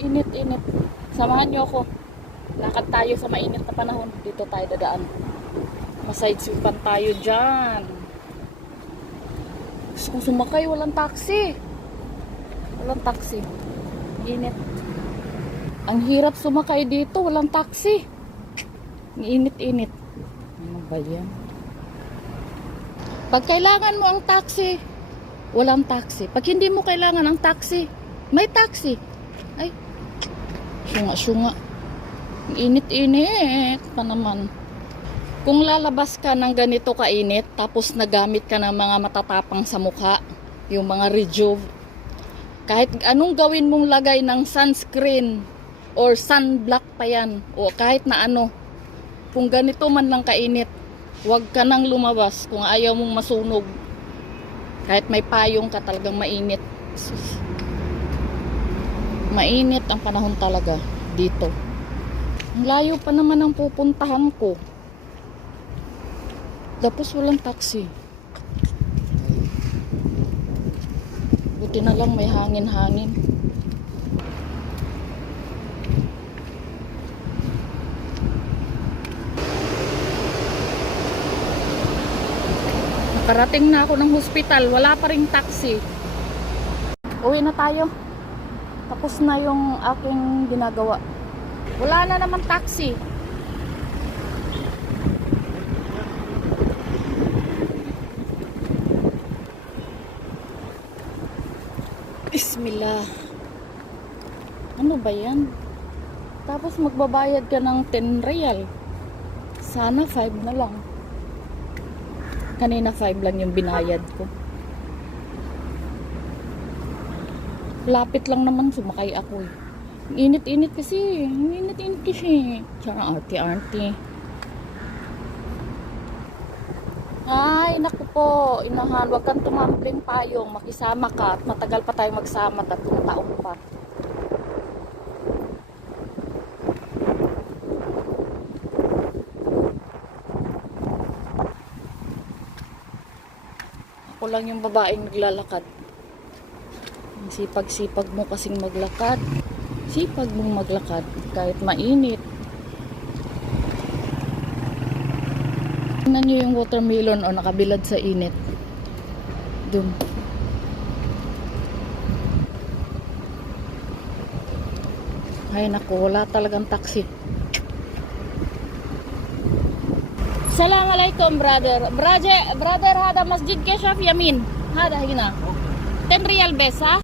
Init-init. Samahan nyo ako. Lakad tayo sa mainit na panahon. Dito tayo dadaan. Maside-sipan tayo dyan. Gusto kong sumakay. Walang taxi. Walang taxi. Init. Ang hirap sumakay dito. Walang taxi. Init-init. Ano ba yan? Pag kailangan mo ang taxi, walang taxi. Pag hindi mo kailangan ang taxi, may taxi. Ay, syunga-syunga. Init-init pa naman. Kung lalabas ka ng ganito kainit, tapos nagamit ka ng mga matatapang sa mukha, yung mga Rejuve, kahit anong gawin mong lagay ng sunscreen or sunblock pa yan, o kahit na ano, kung ganito man lang kainit, huwag ka nang lumabas kung ayaw mong masunog. Kahit may payong ka, talagang mainit. Mainit ang panahon talaga dito. Ang layo pa naman ang pupuntahan ko. Tapos walang taxi. Buti na lang may hangin-hangin. Nakarating na ako ng hospital, wala pa ring taxi. Uwi na tayo. Tapos na yung aking ginagawa. Wala na naman taxi. Bismillah. Ano ba yan? Tapos magbabayad ka ng 10 real. Sana 5 na lang. Kanina 5 lang yung binayad ko. Lapit lang naman sumakay ako eh. Init-init kasi. Init-init kasi. Tsaka arte-arte. Ay, naku po. Inahan, wag kang tumampling payong. Makisama ka at matagal pa tayong magsama. 3 taon pa. Ako lang yung babaeng naglalakad. Ang sipag-sipag mo kasing maglakad. Sipag mong maglakad kahit mainit. Tingnan nyo yung watermelon o nakabilad sa init. Dun. Ay naku, wala talagang taxi. السلام عليكم brother. Brother هذا مسجد كشف يمين. هذا هنا 10 ريال بس ها.